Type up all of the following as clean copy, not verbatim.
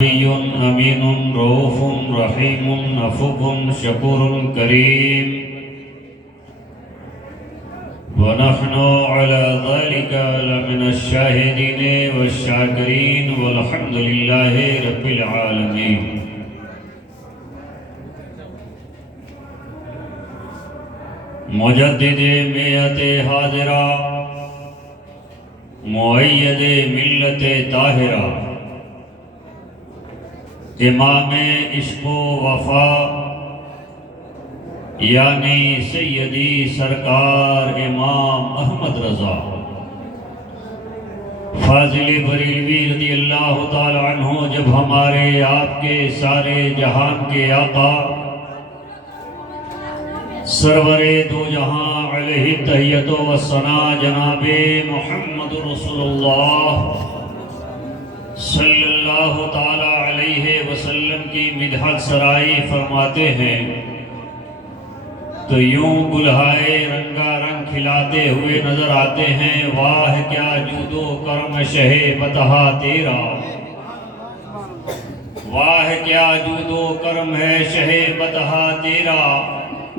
أمين رؤوف رحيم عفو شكور كريم ونحن على ذلك لمن الشاهدين والشاكرين والحمد لله رب العالمين. مجدد مئت حاضرہ مؤید ملت طاہرہ امام عشق و وفا یعنی سیدی سرکار امام احمد رضا فاضل بریلوی رضی اللہ تعالی عنہ جب ہمارے آپ کے سارے جہان کے آقا سرور دو جہاں علیہ تحیت و ثنا جناب محمد رسول اللہ صلی اللہ تعالی علیہ وسلم کی مدحت سرائی فرماتے ہیں تو یوں گلہائے رنگا رنگ کھلاتے ہوئے نظر آتے ہیں. واہ کیا جود و کرم شہ بتہا تیرا، واہ کیا جود و کرم ہے شہ بتہا تیرا،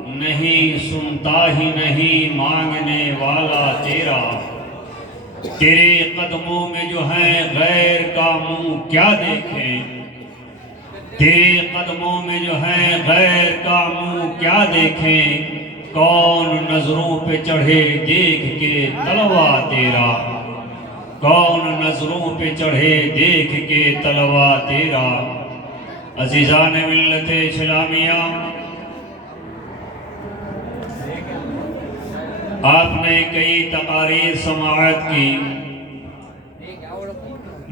نہیں سنتا ہی نہیں مانگنے والا تیرا. تیرے قدموں میں جو ہیں غیر کا منہ کیا دیکھیں، تیرے قدموں میں جو ہیں غیر کا منہ کیا دیکھیں، کون نظروں پہ چڑھے دیکھ کے تلوا تیرا، کون نظروں پہ چڑھے دیکھ کے تلوا تیرا. عزیزان ملت اسلامیہ، آپ نے کئی تقاریر سماعت کی،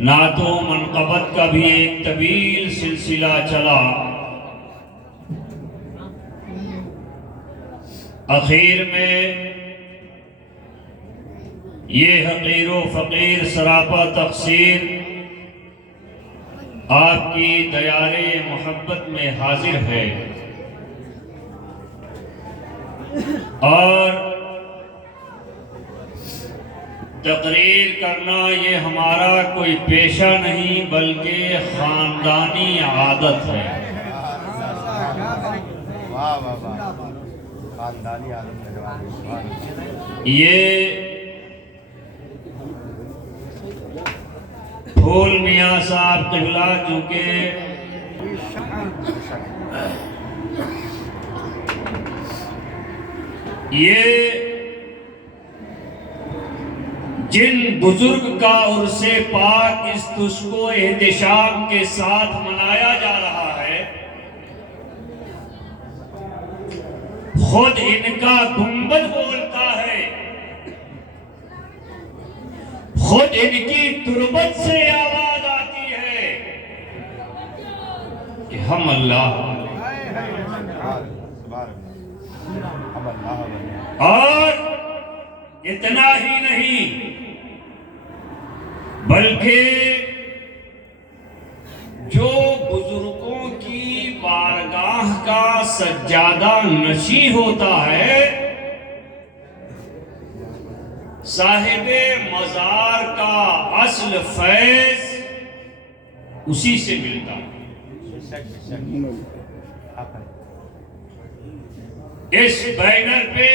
نعت و منقبت کا بھی ایک طویل سلسلہ چلا. اخیر میں یہ حقیر و فقیر سراپا تقصیر آپ کی دیار محبت میں حاضر ہے، اور تقریر کرنا یہ ہمارا کوئی پیشہ نہیں بلکہ خاندانی عادت ہے. یہ پھول میاں صاحب قبلہ چونکہ یہ جن بزرگ کا عرس پاک اس تشک و احتشام کے ساتھ منایا جا رہا ہے، خود ان کا گنبد بولتا ہے، خود ان کی تربت سے آواز آتی ہے کہ ہم اللہ، اور اتنا ہی نہیں بلکہ جو بزرگوں کی بارگاہ کا سجادہ نشی ہوتا ہے، صاحب مزار کا اصل فیض اسی سے ملتا ہے. اس بینر پہ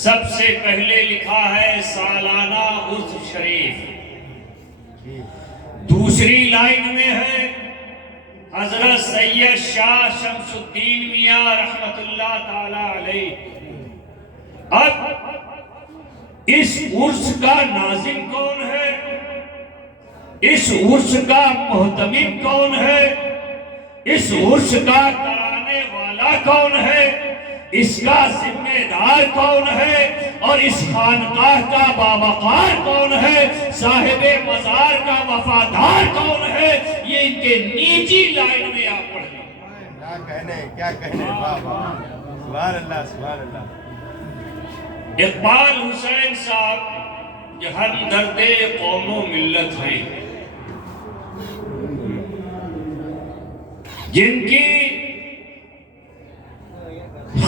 سب سے پہلے لکھا ہے سالانہ عرس شریف، دوسری لائن میں ہے حضرت سید شاہ شمس الدین میاں رحمت اللہ تعالی علیہ. اب اس عرس کا ناظم کون ہے، اس عرس کا محتمم کون ہے، اس عرس کا کرانے والا کون ہے، اس کا ذمہ دار کون ہے، اور اس خانقاہ کا باوقار کون ہے، صاحب مزار کا وفادار کون ہے، یہ ان کے نیچی لائن میں آپ پڑھ لیں. کیا کہنے سبحان اللہ سبحان اللہ. اقبال حسین صاحب جو ہمدرد قوم و ملت ہیں، جن کی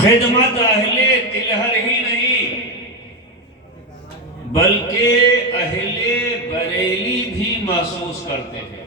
خدمت اہل تلہر ہی نہیں بلکہ اہل بریلی بھی محسوس کرتے ہیں.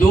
2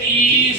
30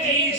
30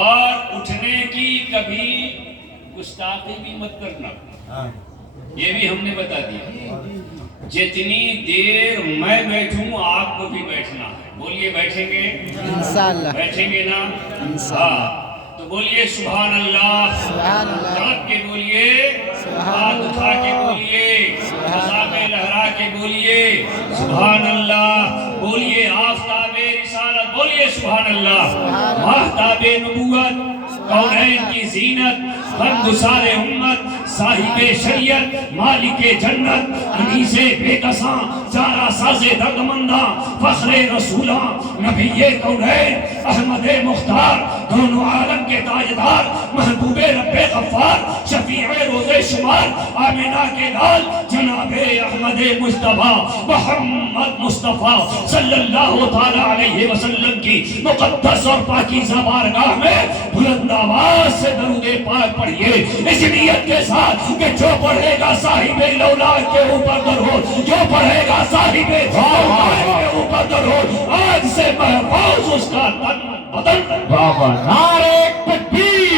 اور اٹھنے کی کبھی گستاخی بھی مت کرنا، ہاں یہ بھی ہم نے بتا دیا۔ جتنی دیر میں بیٹھوں آپ کو بھی بیٹھنا ہے۔ بولیے بیٹھیں گے؟ انشاءاللہ بیٹھیں گے نا؟ انشاءاللہ۔ ہاں تو بولیے سبحان اللہ، سبحان اللہ، تڑپ کے بولیے، سبحان ہاتھ اٹھا کے اللہ، بولیے، سبحان خطابیں لہرا کے بولیے سبحان اللہ، بولیے آفتاب رسالت، بولیے سبحان اللہ، ماہتاب نبوت، کونین کی زینت، غمگسار امت، صاحب شریعت، مالک جنت، انیس بے کساں، چارہ ساز دردمنداں، فخر رسولاں، نبی کونین، احمد مختار، دونوں عالم کے تاجدار، محبوب رب غفار، شفیع روز شمار، آمنہ کے لال جناب احمد مصطفیٰ محمد مصطفیٰ صلی اللہ تعالیٰ علیہ وسلم کی مقدس اور پاکیزہ بارگاہ میں بلند آواز سے درود پاک پڑھیے، اس نیت کے ساتھ کہ جو پڑھے گا صاحب لولاک کے اوپر درود، جو پڑھے گا صاحب لولاک کے اوپر درود، آج سے محفوظ اس کا تن بدن۔ بابا نعرہ تکبیر،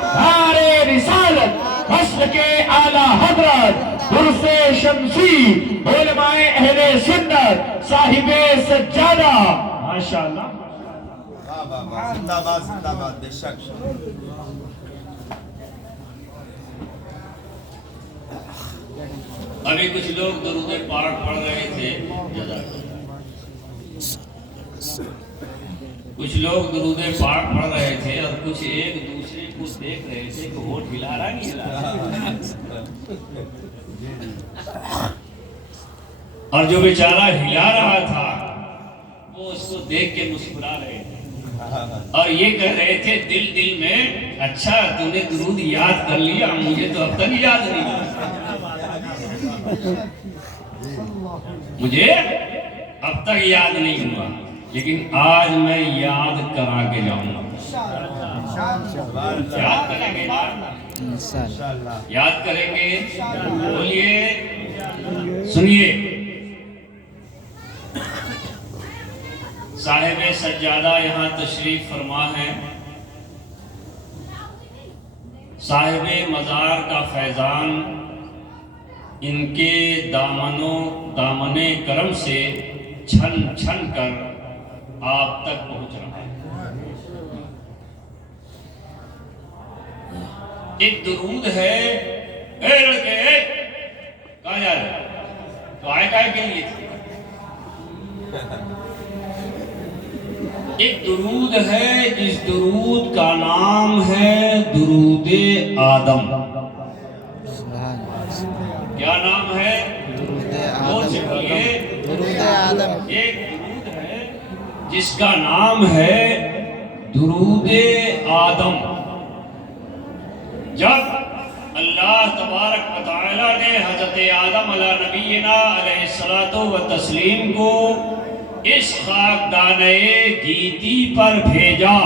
نعرہ رسالت، فصل کے اعلیٰ حضرت درس شمسی علماء اہل سنت صاحب سجادہ، ماشاءاللہ۔ واہ واہ واہ، زندہ باد زندہ باد، بے شک۔ ابھی کچھ لوگ درود پاک پڑھ رہے تھے، کچھ لوگ درود پاک پڑھ رہے تھے اور کچھ ایک دوسرے کو دیکھ رہے تھے کہ ہونٹ ہلا رہا نہیں ہلا رہا، اور جو بیچارہ ہلا رہا تھا وہ اس کو دیکھ کے مسکرا رہے تھے اور یہ کہہ رہے تھے دل دل میں، اچھا تو نے درود یاد کر لیا، مجھے تو اب تک یاد نہیں، مجھے اب تک یاد نہیں ہوا، لیکن آج میں یاد کرا کے جاؤں گا۔ یاد کریں گے نا؟ انشاءاللہ۔ یاد کریں گے؟ بولیے، سنیے، صاحب سجادہ یہاں تشریف فرما ہے، صاحب مزار کا فیضان ان کے دامن کرم سے چھن چھن کر آپ تک پہنچ رہا ہے۔ ایک درود ہے، اے لڑکے کہاں جا رہے تو آئے کائے کے لیے تھے؟ ایک درود ہے جس درود کا نام ہے درود آدم۔ کیا نام ہے؟ درود بول سے بولیے، درود آدم۔ ایک درود ہے جس کا نام ہے درود آدم۔ جب اللہ تبارک و تعالی نے حضرت آدم علیہ نبینا علیہ الصلوۃ والتسلیم کو اس خاکدانِ گیتی پر بھیجا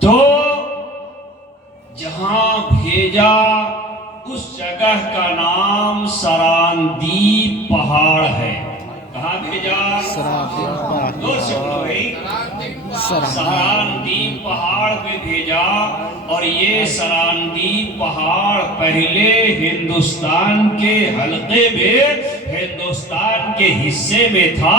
تو جہاں بھیجا اس جگہ کا نام سراندیپ پہاڑ ہے۔ کہاں بھیجا؟ زور سے بولو بھائی، سراندیپ پہاڑ پہ بھیجا، اور یہ سراندیپ پہاڑ پہلے ہندوستان کے حلقے میں، ہندوستان کے حصے میں تھا،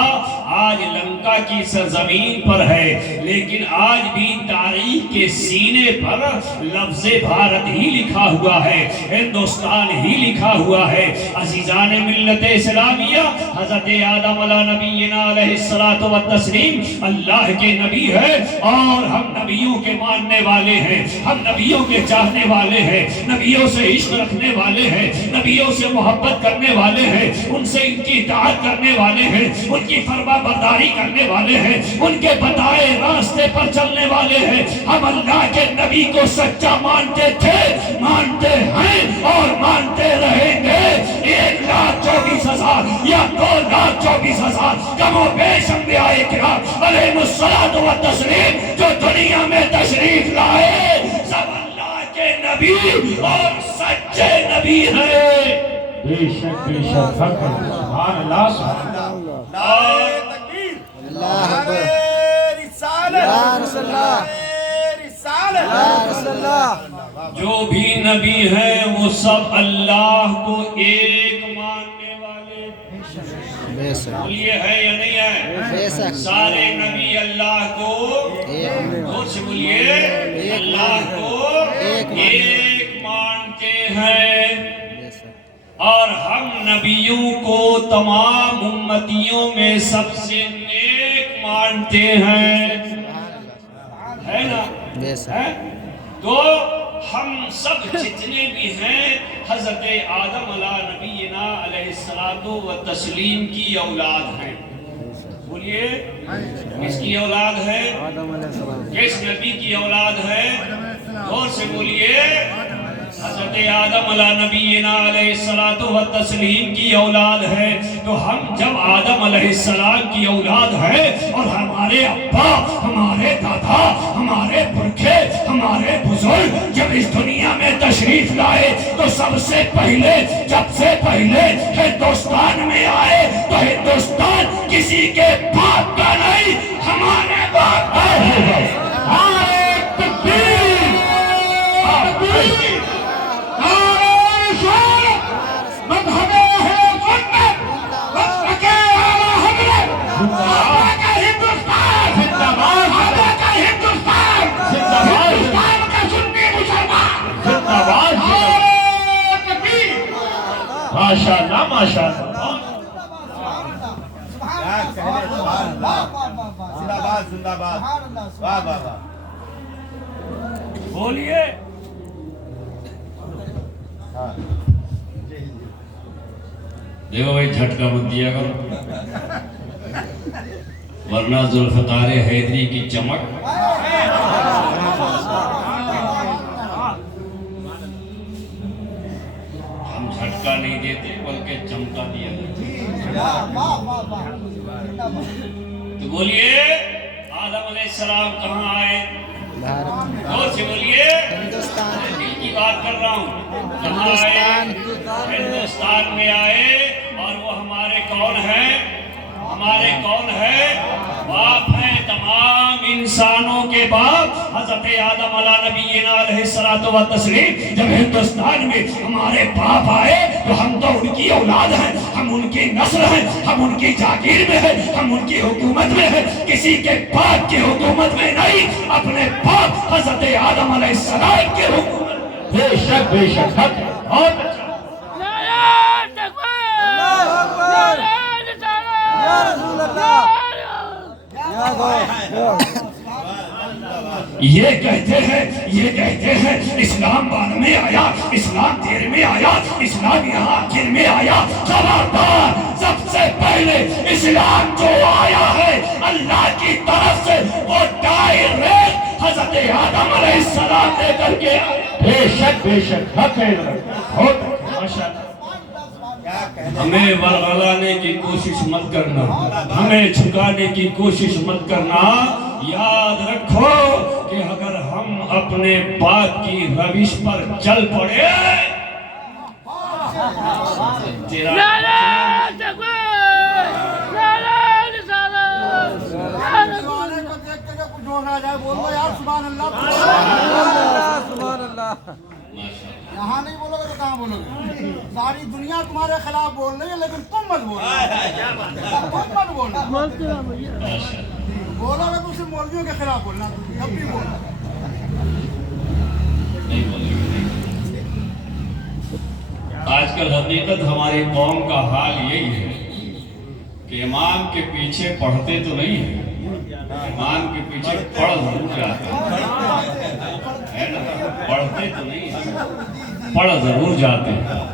آج لنکا کی سرزمین پر ہے، لیکن آج بھی تاریخ کے سینے پر لفظ بھارت ہی لکھا ہوا ہے، ہندوستان ہی لکھا ہوا ہے۔ عزیزان ملت اسلامیہ، حضرت آدم علیہ نبینا علیہ الصلوۃ والتسلیم اللہ کے نبی ہے، اور ہم نبیوں کے ماننے والے ہیں، ہم نبیوں کے چاہنے والے ہیں، نبیوں سے عشق رکھنے والے ہیں، نبیوں سے محبت کرنے والے ہیں، ان سے ان کی اطاعت کرنے والے ہیں، ان کی فرما برداری کرنے والے ہیں، ان کے بتائے راستے پر چلنے والے ہیں۔ ہم اللہ کے نبی کو سچا مانتے تھے، مانتے ہیں اور مانتے رہیں گے۔ 1,24,000 یا 2,24,000 کم و بیش انبیاء کرام علیہ الصلوۃ والتسلیم جو دنیا میں تشریف لائے، سب اللہ کے نبی اور سچے نبی ہیں۔ بے شک سبحان اللہ، سبحان اللہ۔ نعرہ تکبیر، اللہ اکبر۔ نعرہ رسالت۔ جو بھی نبی ہیں وہ سب اللہ کو ایک ماننے والے بے شک بولیے ہے یا نہیں ہے؟ بے شک سارے نبی اللہ کو زور سے بولیے اللہ کو ایک مانتے ہیں، بے شک اور ہم نبیوں کو تمام امتیوں میں سب سے نیک مانتے ہیں، ہے نا؟ بے شک ہے؟ تو ہم سب جتنے بھی ہیں حضرت آدم علیہ نبینا علیہ الصلوۃ والتسلیم کی اولاد ہیں۔ بولیے کس کی اولاد ہے؟ کس نبی کی اولاد ہے؟ زور سے بولیے حضرت آدم علیہ نبینا علیہ الصلوۃ والتسلیم کی اولاد ہے۔ تو ہم جب آدم علیہ السلام کی اولاد ہے اور ہمارے ابا، ہمارے دادا، ہمارے پرکھے، ہمارے بزرگ جب اس دنیا میں تشریف لائے تو سب سے پہلے جب سے پہلے ہندوستان میں آئے تو ہندوستان کسی کے باپ کا نہیں، ہمارے باپ کا ہے۔ ماشاءاللہ ماشاءاللہ زندہ باد زندہ باد، واہ واہ واہ، بولیے دیکھو بھائی جھٹکا مت دیا کرو ورنہ ذوالفقار حیدری کی چمک ہم جھٹکا نہیں دیتے بلکہ چمکا دیا تو بولیے آدم علیہ السلام کہاں آئے؟ بھارت اور سے بولیے ہندوستان دل کی بات کر رہا ہوں، کہاں آئے؟ ہندوستان میں آئے، اور وہ ہمارے کون ہیں؟ ہمارے کون ہیں؟ باپ ہیں، تمام انسانوں کے باپ حضرت آدم علیہ نبینا علیہ الصلوۃ والتسلیم جب ہندوستان میں ہمارے باپ آئے تو ہم تو ان کی اولاد ہیں، ہم ان کی نسل ہیں، ہم ان کی جاگیر میں ہیں، ہم ان کی حکومت میں ہیں، کسی کے باپ کی حکومت میں نہیں، اپنے باپ حضرت آدم علیہ السلام کی حکومت۔ بے شک بے شک حق ہے۔ اور یہ کہتے ہیں اسلام بعد میں آیا، اسلام دیر میں آیا، اسلام یہاں آخر میں آیا۔ خبردار، سب سے پہلے اسلام جو آیا ہے اللہ کی طرف سے وہ ڈائریکٹ حضرت آدم علیہ السلام لے کر کے آئے۔ بے شک حق ہے۔ بہت ماشاءاللہ۔ ہمیں ورغلانے کی کوشش مت کرنا، ہمیں جھکانے کی کوشش مت کرنا۔ یاد رکھو کہ اگر ہم اپنے باپ کی روش پر چل پڑے تیرا یہاں نہیں بولو گے تو کہاں بولو گے؟ ساری دنیا تمہارے خلاف بول رہی ہے لیکن تم مت بولو، تم مت بولو، بولو گے تو صرف مولویوں کے خلاف بولنا، جب بھی بولنا۔ آج کل حقیقت ہماری قوم کا حال یہی ہے کہ امام کے پیچھے پڑھتے تو نہیں ہیں، امام کے پیچھے پڑھ ضرور جاتے ہیں، پڑھتے تو نہیں ہیں، پڑھ ضرور جاتے ہیں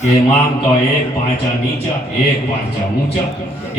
کہ امام کا ایک پانچا نیچا ایک پانچا اونچا،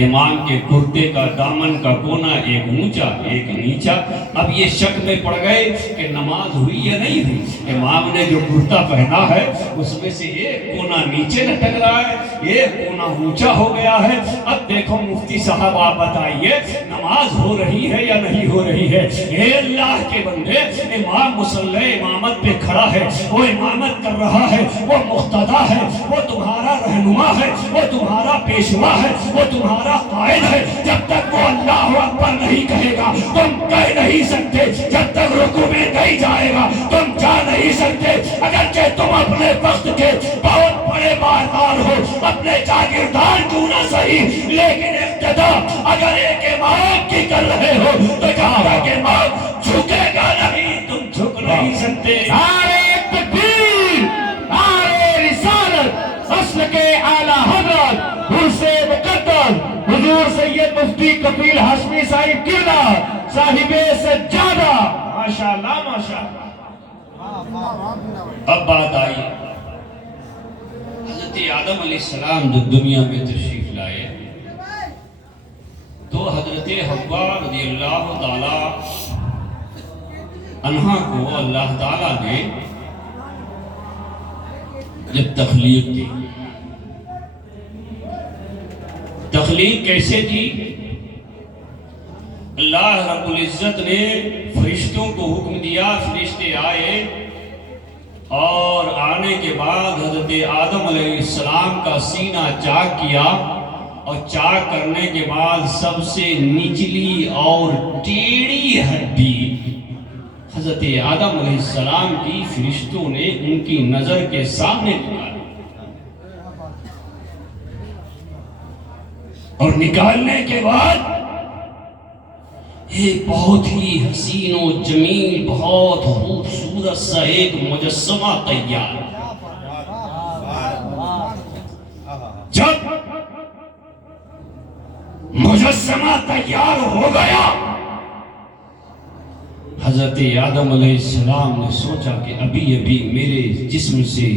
امام کے کرتے کا دامن کا کونا ایک اونچا ایک نیچا۔ اب یہ شک میں پڑ گئے کہ نماز ہوئی یا نہیں ہوئی، امام نے جو کرتا پہنا ہے اس میں سے ایک کونا نیچے لٹک رہا ہے، ایک کونا اونچا ہو گیا ہے۔ اب دیکھو مفتی صاحب آپ بتائیے نماز ہو رہی ہے یا نہیں ہو رہی ہے؟ اے اللہ کے بندے، امام مصلی امامت پہ کھڑا ہے، وہ امامت کر رہا ہے، وہ مقتدا ہے، وہ تمہارا رہنما ہے، وہ تمہارا پیشوا ہے، وہ تمہارا قائد ہے۔ جب تک وہ اللہ اکبر نہیں کہے گا تم کہہ نہیں سکتے، جب تک رکوع میں نہیں جائے گا، تم جا نہیں سکتے، اگرچہ تم اپنے وقت کے بہت بڑے مالدار ہو، اپنے جاگیردار کیوں نہ صحیح، لیکن اقتدا اگر ایک امام کی کر رہے ہو تو جب تک امام جھکے گا نہیں تم جھک نہیں سکتے۔ نعرہ تکبیر، نعرہ رسالت، اصل کے اعلیٰ حضرت حرس مقدم حضور سید مفتی کفیل ہاشمی صاحب کردہ صاحب سجادہ، ماشاءاللہ ماشاءاللہ۔ اب بات آئی حضرت آدم علیہ السلام جب دنیا میں تشریف لائے تو حضرت حوا رضی اللہ تعالی عنہا کو اللہ تعالیٰ نے جب تخلیق کی، تخلیق کیسے کی؟ اللہ رب العزت نے فرشتوں کو حکم دیا، فرشتے آئے اور آنے کے بعد حضرت آدم علیہ السلام کا سینہ چاک کیا، اور چاک کرنے کے بعد سب سے نچلی اور ٹیڑھی ہڈی حضرت آدم علیہ السلام کی فرشتوں نے ان کی نظر کے سامنے نکالی، اور نکالنے کے بعد ایک بہت ہی حسین و جمیل، بہت خوبصورت سا ایک مجسمہ تیار۔ جب مجسمہ تیار ہو گیا، حضرت آدم علیہ السلام نے سوچا کہ ابھی ابھی میرے جسم سے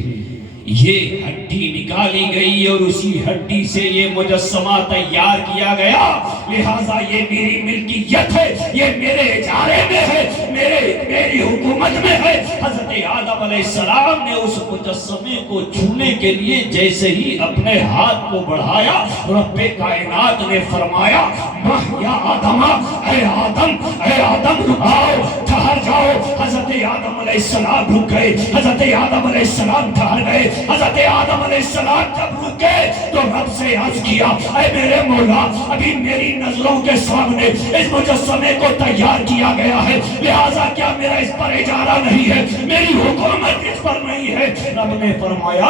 یہ ہڈی نکالی گئی اور اسی ہڈی سے یہ مجسمہ تیار کیا گیا، لہٰذا یہ میری ملکیت ہے، یہ میرے اجارے میں ہے، میری حکومت میں ہے۔ حضرت آدم علیہ السلام نے اس مجسمے کو چھونے کے لیے جیسے ہی اپنے ہاتھ کو بڑھایا، رب کائنات نے فرمایا یا آدم، اے آدم، اے آدم رکاؤ، ٹھہر جاؤ۔ حضرت آدم علیہ السلام رک گئے، حضرت آدم علیہ السلام ٹھہر گئے۔ حضرت آدم علیہ السلام جب رکے تو رب سے عرض کیا، اے میرے مولا، ابھی میری نظروں کے سامنے اس مجسمے کو تیار کیا گیا ہے، لہٰذا کیا میرا اس پر اجارہ نہیں ہے، میری حکومت اس پر نہیں ہے؟ رب نے فرمایا،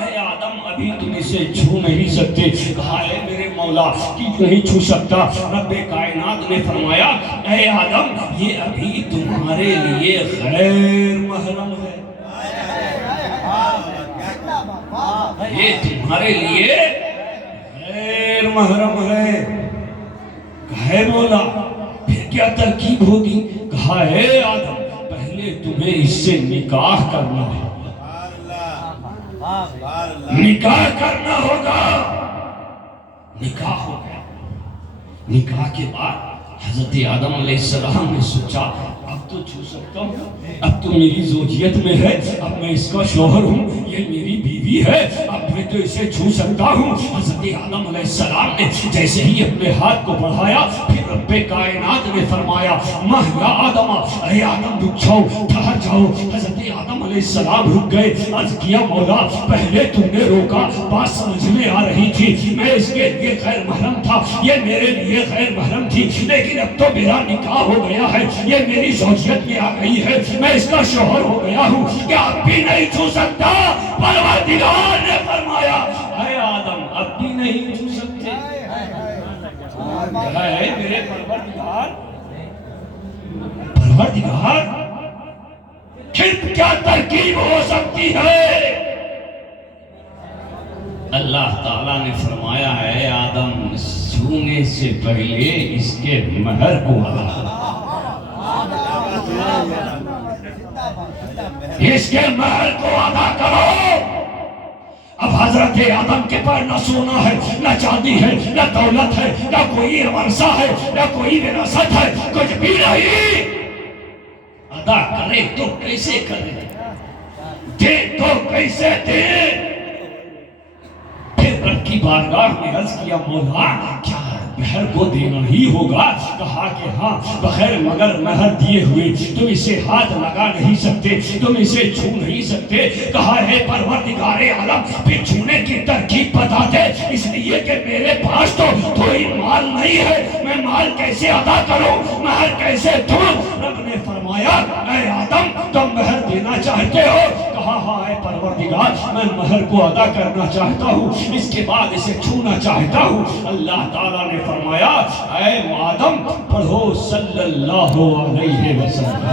اے آدم ابھی تم اسے چھو نہیں سکتے۔ کہا ہے میرے مولا کہ نہیں چھو سکتا؟ رب کائنات نے فرمایا، اے آدم یہ ابھی تمہارے لیے غیر محرم ہے، یہ تمہارے لیے غیر محرم ہے۔ کہا ہے مولا پھر کیا ترکیب ہوگی؟ کہا ہے آدم پہلے تمہیں اس سے نکاح کرنا ہے، نکاح کرنا ہوگا۔ نکاح ہو گیا، نکاح کے بعد حضرت آدم علیہ السلام نے سوچا اب تو چھو سکتا ہوں، اب تو میری زوجیت میں ہے، اب میں اس کا شوہر ہوں، یہ میری بیوی ہے، اب میں تو اسے چھو سکتا ہوں۔ حضرت آدم علیہ السلام نے جیسے ہی اپنے ہاتھ کو بڑھایا، پھر رب کائنات نے فرمایا یا آدم، اے آدم رک جاؤ، ٹھہر جاؤ۔ حضرت آدم علیہ السلام رک گئے، عرض کیا مولا پہلے تم نے روکا، بات سمجھ میں آ رہی تھی، میں اس کے لیے غیر محرم تھا، یہ میرے لیے غیر محرم تھی، لیکن اب تو میرا نکاح ہو گیا ہے، یہ میری زوجیت میں آ گئی ہے، میں اس کا شوہر ہو گیا ہوں، کیا اب بھی نہیں چھو سکتا؟ پروردگار نے فرمایا اے آدم اب بھی نہیں چھو سکتے۔ کہا ہے میرے پروردگار پھر کیا ترکیب ہو سکتی ہے؟ اللہ تعالیٰ نے فرمایا ہے آدم چھونے سے پہلے اس کے مہر کو ادا، اس کے مہر کو ادا کرو۔ اب حضرت آدم کے پاس نہ سونا ہے، نہ چاندی ہے، نہ دولت ہے، نہ کوئی ورثہ ہے، نہ کوئی وراثت ہے، کچھ بھی نہیں۔ ادا کرے تو کیسے کرے، دے تو کیسے دے؟ پھر رب کی بارگاہ میں عرض کیا مولا کیا مہر کو دینا ہی ہوگا؟ کہا کہ ہاں، بغیر مگر مہر دیے ہوئے تم اسے ہاتھ لگا نہیں سکتے، تم اسے چھو نہیں سکتے۔ کہا ہے پروردگار عالم پھر چھونے کی ترکیب بتا دے، اس لیے کہ میرے پاس تو کوئی مال نہیں ہے، میں مال کیسے ادا کروں، مہر کیسے دوں؟ رب نے فرمایا اے آدم تم مہر دینا چاہتے ہو؟ کہا ہاں اے پروردگار میں مہر کو ادا کرنا چاہتا ہوں، اس کے بعد اسے چھونا چاہتا ہوں۔ اللہ تعالیٰ نے فرمایا اے آدم پڑھو صلی اللہ علیہ وسلم،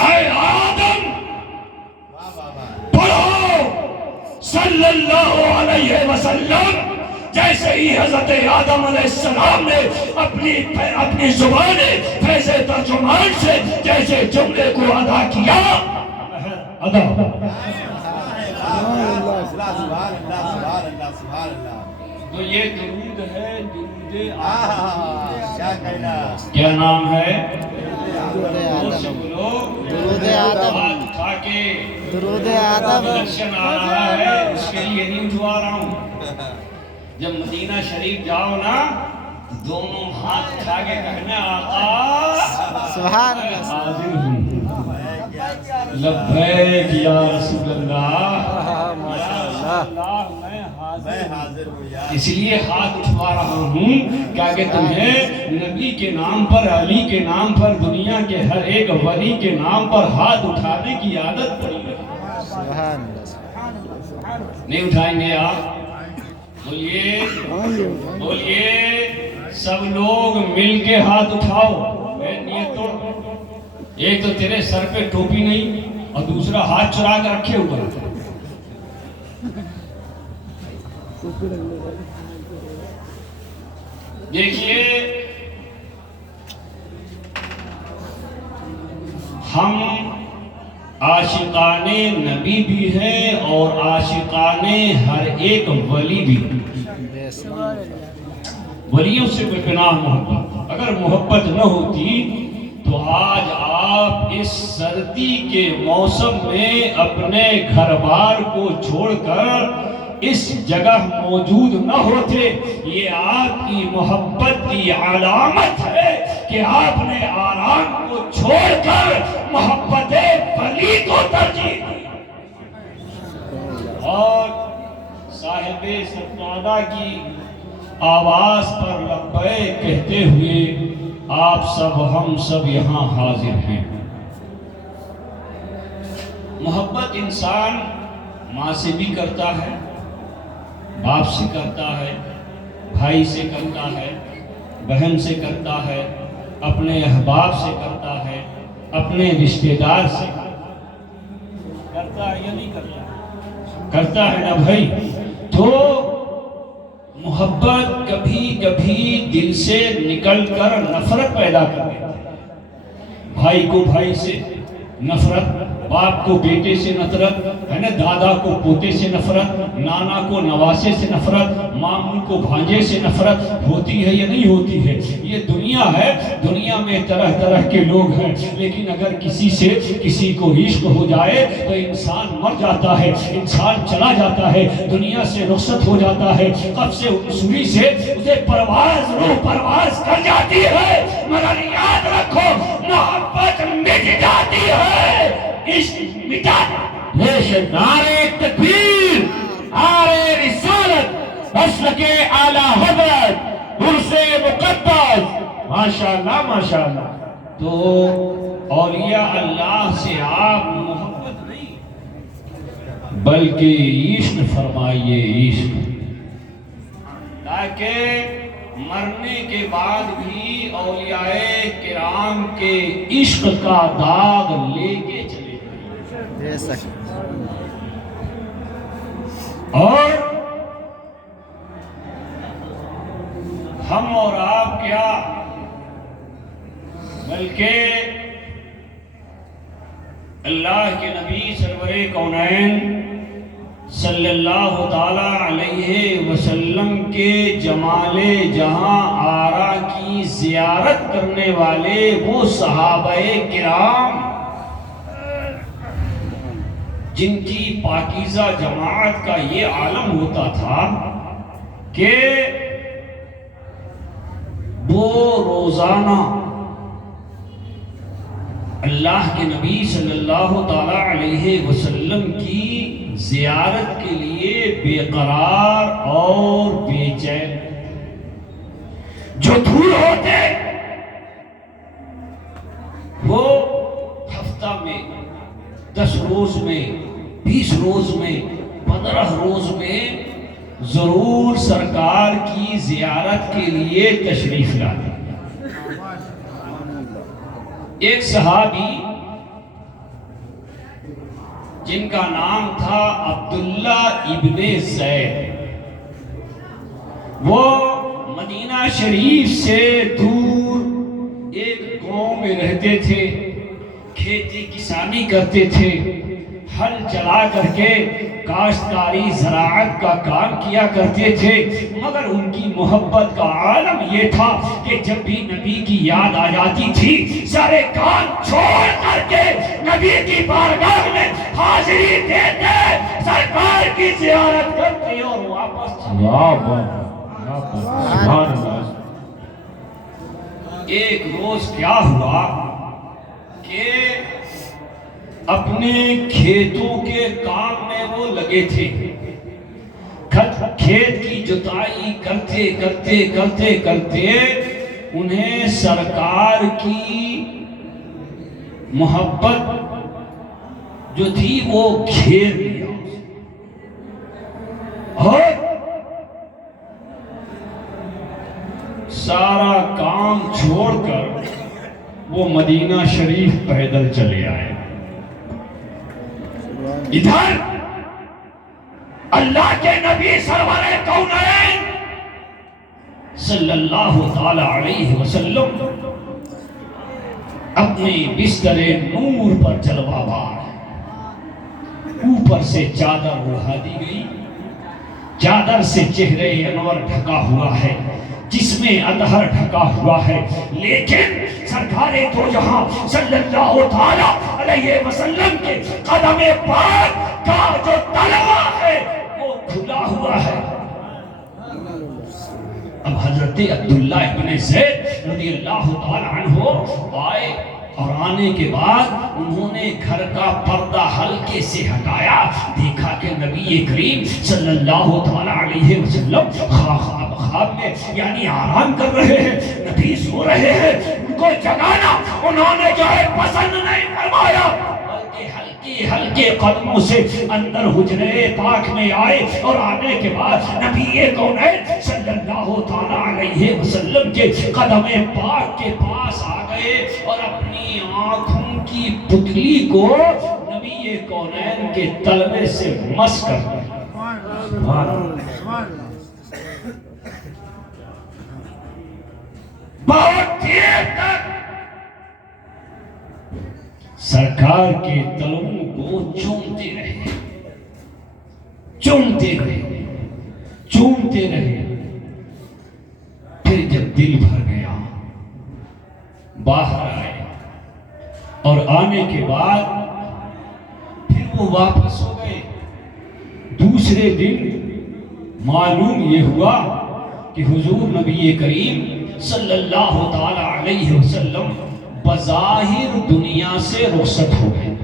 اے آدم پڑھو صلی اللہ علیہ وسلم۔ جیسے ہی حضرت آدم علیہ السلام نے اپنی زبان فیض ترجمان سے جیسے جملے کو ادا کیا، ادا تو یہ درود ہے، درود کیا کہنا، کیا نام ہے؟ درود آدم، درود آدم، ہاتھ اٹھا کے درود آدم۔ الیکشن آ رہا ہے، اس کے لیے نہیں اٹھوا رہا ہوں۔ جب مدینہ شریف جاؤ نا، دونوں ہاتھ اٹھا کے کہنا آقا سبحان میں اللہ، حاضر ہوں، لبیک یا رسول اللہ، اللہ میں حاضر ہوں۔ اس لیے ہاتھ اٹھوا رہا ہوں کہ تمہیں نبی کے نام پر، علی کے نام پر، دنیا کے ہر ایک ولی کے نام پر ہاتھ اٹھانے کی عادت پڑی ہے۔ سبحان اللہ، نہیں اٹھائیں گے آپ؟ بولیے بولیے، سب لوگ مل کے ہاتھ اٹھاؤ۔ نیت توڑ، ایک تو تیرے سر پہ ٹوپی نہیں اور دوسرا ہاتھ چرا کر رکھے اوپر۔ دیکھیے ہم عاشقان نبی بھی ہیں اور عاشقان ہر ایک ولی بھی۔ بے شک، ولیوں سے بے پناہ محبت، اگر محبت نہ ہوتی تو آج آپ اس سردی کے موسم میں اپنے گھر بار کو چھوڑ کر اس جگہ موجود نہ ہوتے۔ یہ آپ کی محبت کی علامت ہے کہ آپ نے آرام کو چھوڑ کر محبت ولی کو ترجیح دی۔ اور صاحب سرکادہ کی آواز پر لبیک کہتے ہوئے آپ سب، ہم سب یہاں حاضر ہیں۔ محبت انسان ماں سے بھی کرتا ہے، باپ سے کرتا ہے، بھائی سے کرتا ہے، بہن سے کرتا ہے، اپنے احباب سے کرتا ہے، اپنے رشتہ دار سے کرتا ہے یا نہیں کرتا؟ کرتا ہے نا بھائی۔ تو محبت کبھی کبھی دل سے نکل کر نفرت پیدا کر دیتی ہے۔ بھائی کو بھائی سے نفرت، باپ کو بیٹے سے نفرت ہے نا، دادا کو پوتے سے نفرت، نانا کو نواسے سے نفرت، ماموں کو بھانجے سے نفرت ہوتی ہے یا نہیں ہوتی ہے؟ یہ دنیا ہے، دنیا میں طرح طرح کے لوگ ہیں، لیکن اگر کسی سے کسی کو عشق ہو جائے تو انسان مر جاتا ہے، انسان چلا جاتا ہے، دنیا سے رخصت ہو جاتا ہے، قبض سے سوری سے اسے پرواز، روح پرواز کر جاتی ہے۔ مگر یاد رکھو محبت مٹ جاتی ہے، عشق مٹا۔ نعرہ تکبیر، نعرہ رسالت، مسلک اعلیٰ حضرت، عرص مقدس، ماشاءاللہ ماشاءاللہ۔ تو اولیاء اللہ سے آپ محبت نہیں بلکہ عشق فرمائیے، عشق، تاکہ مرنے کے بعد بھی اولیاء کرام کے عشق کا داغ لے کے چلے جائیں۔ بے شک، اور ہم اور آپ کیا بلکہ اللہ کے نبی سرور کونین صلی اللہ تعالی علیہ وسلم کے جمال جہاں آرا کی زیارت کرنے والے وہ صحابہ کرام جن کی پاکیزہ جماعت کا یہ عالم ہوتا تھا کہ وہ روزانہ اللہ کے نبی صلی اللہ تعالی علیہ وسلم کی زیارت کے لیے بے قرار اور بے چین، جو دور ہوتے وہ ہفتہ میں 10 روز میں 20 روز میں 15 روز میں ضرور سرکار کی زیارت کے لیے تشریف لاتے۔ ایک صحابی جن کا نام تھا عبداللہ ابن زید، وہ مدینہ شریف سے دور ایک گاؤں میں رہتے تھے، کھیتی کسانی کرتے تھے، ہل چلا کر کے کاشتکاری زراعت کا کام کیا کرتے تھے، مگر ان کی محبت کا عالم یہ تھا کہ جب بھی نبی کی یاد آ جاتی تھی سارے کام چھوڑ کر کے نبی کی بارگاہ میں حاضری دیتے، سرکار کی زیارت کرتے اور واپس ایک روز کیا ہوا کہ اپنے کھیتوں کے کام میں وہ لگے تھے، کھیت کی جتائی کرتے کرتے کرتے کرتے انہیں سرکار کی محبت جو تھی وہ گھیر لیا اور سارا کام چھوڑ کر وہ مدینہ شریف پیدل چلے آئے۔ ادھر اللہ کے نبی سرور کونین صلی اللہ تعالی علیہ وسلم اپنے بستر نور پر جلوہ بار، اوپر سے چادر اڑا دی گئی، چادر سے چہرے انور ڈھکا ہوا ہے، جس میں اطہر ڈھکا ہوا ہے، لیکن سرکار دو جہاں صلی اللہ تعالی علیہ وسلم کے قدم پاک کا جو تلوہ ہے وہ کھلا ہوا ہے۔ اب حضرت عبداللہ ابن زید رضی اللہ تعالی عنہ آئے اور آنے کے بعد انہوں نے گھر کا پردہ ہلکے سے ہٹایا، دیکھا کہ نبی کریم صلی اللہ تعالی علیہ وسلم خواب میں یعنی آرام کر رہے ہیں، نبی سو رہے ہیں، ان کو جگانا انہوں نے جو ہے پسند نہیں فرمایا، بلکہ ہلکے قدموں سے اندر حجرے پاک میں آئے اور آنے کے بعد نبی کونین صلی اللہ تعالی علیہ وسلم کے قدم پاک کے پاس آ گئے اور اپنی آنکھوں کی پتلی کو نبی کونین کے تلوے سے مس کر بہت دیر تک سرکار کے تلووں کو چومتے رہے، چومتے رہے، چومتے رہے۔ پھر جب دل بھر گیا باہر آئے اور آنے کے بعد پھر وہ واپس ہو گئے۔ دوسرے دن معلوم یہ ہوا کہ حضور نبی کریم صلی اللہ تعالی علیہ وسلم بظاہر دنیا سے رخصت ہو گئے۔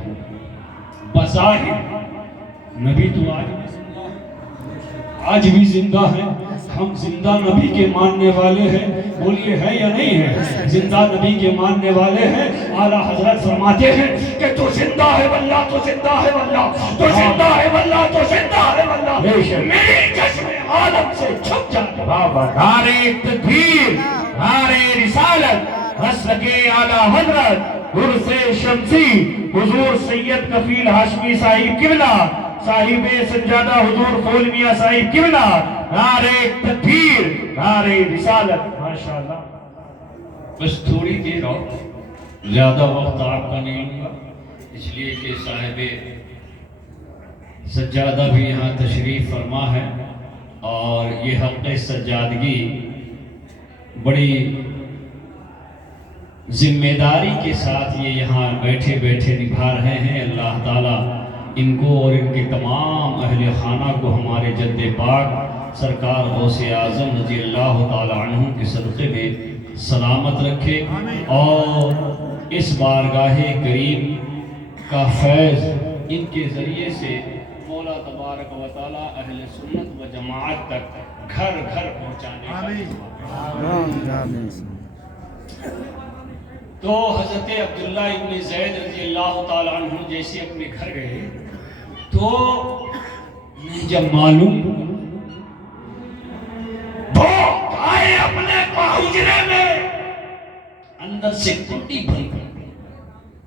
بظاہر نبی تو آج بھی زندہ ہے، ہم زندہ نبی کے ماننے والے ہیں، بولیے ہے یا نہیں ہے؟ زندہ نبی کے ماننے والے ہیں۔ اعلیٰ حضرت فرماتے ہیں کہ تو زندہ ہے واللہ، تو زندہ ہے واللہ، تو زندہ ہے واللہ، تو زندہ ہے واللہ، میری چشم عالم سے چھپ جاتے۔ نعرہ تکبیر، نعرہ رسالت، مسلک اعلیٰ حضرت عرس شمسی حضور سید کفیل ہاشمی صاحب قبلہ، صاحب سجادہ حضور فول میاں صاحب قبلہ، نعرہ تکبیر، نعرہ رسالت۔ ماشاءاللہ بس تھوڑی دیر اور، زیادہ وقت آپ کا نہیں لوں گا، اس لیے کہ صاحب سجادہ بھی یہاں تشریف فرما ہے اور یہ حق سجادگی بڑی ذمہ داری کے ساتھ یہ یہاں بیٹھے بیٹھے نبھا رہے ہیں۔ اللہ تعالیٰ ان کو اور ان کے تمام اہل خانہ کو ہمارے جد پاک سرکار غوث اعظم رضی اللہ تعالی عنہ کے صدقے میں سلامت رکھے اور اس بارگاہ کریم کا فیض ان کے ذریعے سے مولا تبارک و تعالی اہل سنت و جماعت تک گھر گھر پہنچانے کا تو حضرت عبداللہ ابن زید رضی اللہ تعالیٰ عنہ جیسے اپنے گھر گئے تو جب معلوم وہ آئے اپنے حجرے میں اندر سے کنڈی بھری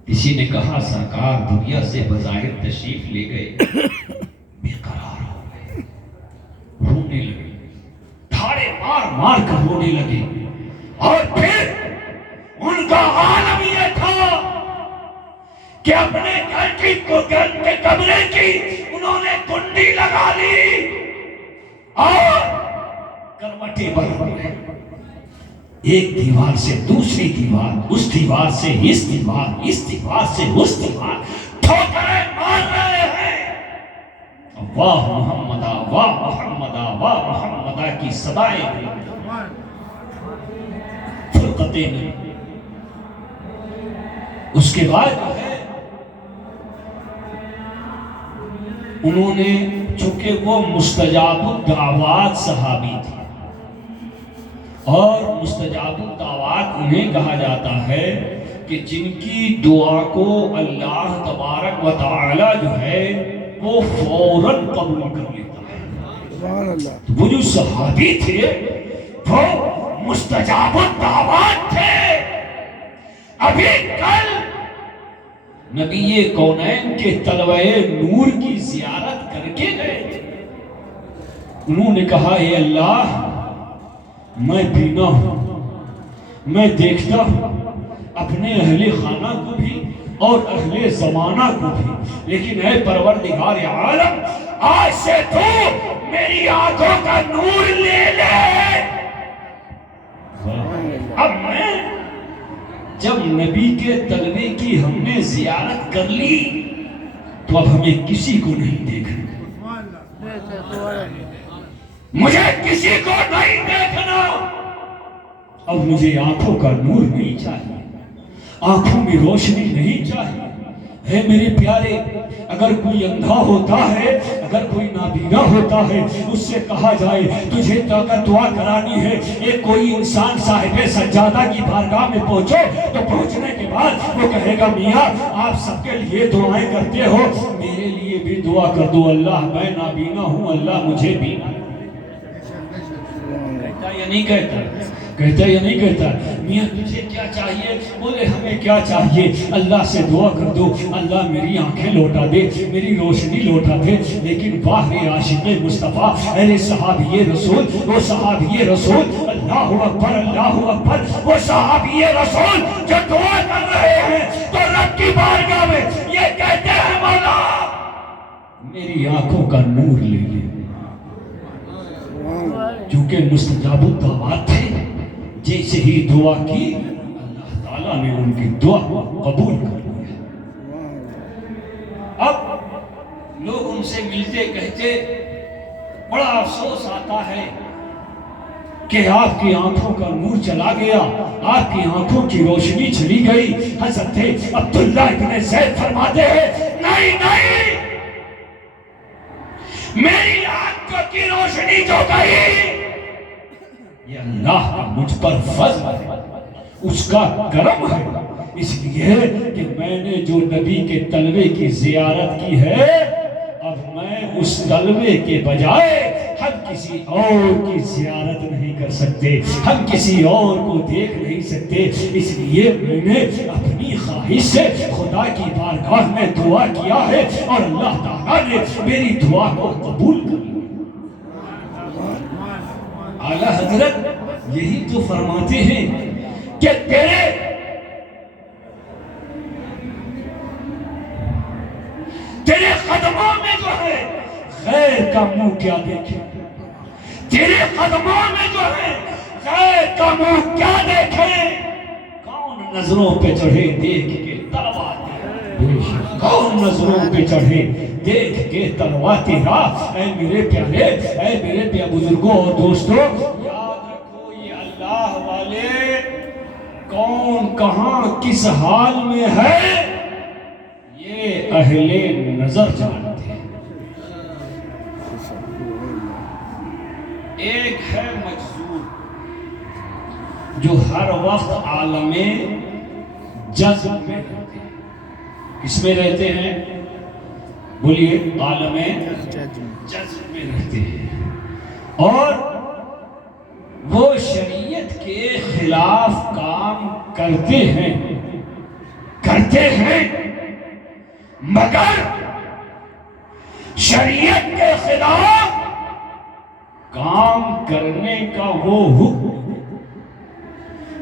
کسی نے کہا سرکار دنیا سے بظاہر تشریف لے گئے بے قرار ہو گئے رونے لگے دھاڑے مار مار کر رونے لگے اور پھر ان کا عالم یہ تھا کہ اپنے گھر کی کمرے کی انہوں نے کنڈی لگا لی اور کروٹیں بن گئے ایک دیوار سے دوسری دیوار اس دیوار سے اس دیوار اس دیوار سے اس دیوار ٹھوکریں مار رہے ہیں واہ محمدہ واہ محمدہ واہ محمدہ کی صدائیں فرقتیں نہیں اس کے بعد جو ہے انہوں نے چونکہ وہ مستجاب الدعوات صحابی تھے اور مستجاب الدعوات انہیں کہا جاتا ہے کہ جن کی دعا کو اللہ تبارک و تعالی جو ہے وہ فوراً قبول کر لیتا ہے تو وہ جو صحابی تھے وہ مستجاب الدعوات تھے ابھی کل نبی کونین کے طلوع نور کی زیارت کر کے گئے انہوں نے کہا اے اللہ میں بینا ہوں میں دیکھتا ہوں اپنے اہل خانہ کو بھی اور اہل زمانہ کو بھی لیکن اے پروردگار عالم آج سے تو میری آنکھوں کا نور لے لے اب میں جب نبی کے طلبے کی ہم نے زیارت کر لی تو اب ہمیں کسی کو نہیں دیکھنا مجھے کسی کو نہیں دیکھنا اب مجھے آنکھوں کا نور نہیں چاہیے آنکھوں میں روشنی نہیں چاہیے اے میرے پیارے اگر کوئی اندھا ہوتا ہے اگر کوئی نابینا ہوتا ہے اس سے کہا جائے تجھے اگر دعا کرانی ہے ایک کوئی انسان صاحب سجادہ کی بارگاہ میں پہنچو تو پہنچنے کے بعد وہ کہے گا میاں آپ سب کے لیے دعائیں کرتے ہو میرے لیے بھی دعا کر دو اللہ میں نابینا ہوں اللہ مجھے بھی کہتا یا نہیں کہتا کہتا یا نہیں کہتا میاں تجھے کیا چاہیے بولے ہمیں کیا چاہیے اللہ سے دعا کر دو اللہ میری آنکھیں لوٹا دے میری روشنی لوٹا دے لیکن باہر عاشق مصطفیٰ اہل صحابی رسول وہ صحابی رسول اللہ اکبر وہ صحابی رسول جو دعا کر رہے ہیں تو رب کی بارگاہ میں یہ کہتے ہیں مولا میری آنکھوں کا نور لے لے چونکہ مستجاب الدعوات تھے جیسے ہی دعا کی اللہ تعالیٰ نے ان کی دعا قبول کر لیا اب لوگ ان سے ملتے کہتے بڑا افسوس آتا ہے کہ آپ کی آنکھوں کا نور چلا گیا آپ کی آنکھوں کی روشنی چلی گئی حضرت عبداللہ ابن زید فرماتے ہیں نہیں میری آنکھوں کی روشنی جو گئی یہ اللہ کا مجھ پر فضل ہے اس کا کرم ہے اس لیے کہ میں نے جو نبی کے طلبے کی زیارت کی ہے اب میں اس طلبے کے بجائے ہم کسی اور کی زیارت نہیں کر سکتے ہم کسی اور کو دیکھ نہیں سکتے اس لیے میں نے اپنی خواہش سے خدا کی بارگاہ میں دعا کیا ہے اور اللہ تعالیٰ نے میری دعا کو قبول کر لیا اعلیٰ حضرت یہی تو فرماتے ہیں کہ تیرے قدموں میں جو ہے غیر کا منہ کیا دیکھے تیرے قدموں میں جو ہے غیر کا منہ کیا دیکھے کون نظروں پہ چڑھے دیکھ کے تلواتے کون نظروں پہ چڑھے دیکھ کے تلواتے راہ اے میرے پیارے اے میرے پیارے بزرگوں اور دوستوں یاد رکھو یہ اللہ والے کون کہاں کس حال میں ہے یہ اہل نظر جانتے ہیں ایک ہے مجذوب جو ہر وقت عالم جذب میں رہتے ہیں. کس میں رہتے ہیں؟ بولیے. عالم جذب میں رہتے ہیں اور وہ شریعت کے خلاف کام کرتے ہیں مگر شریعت کے خلاف کام کرنے کا وہ حکم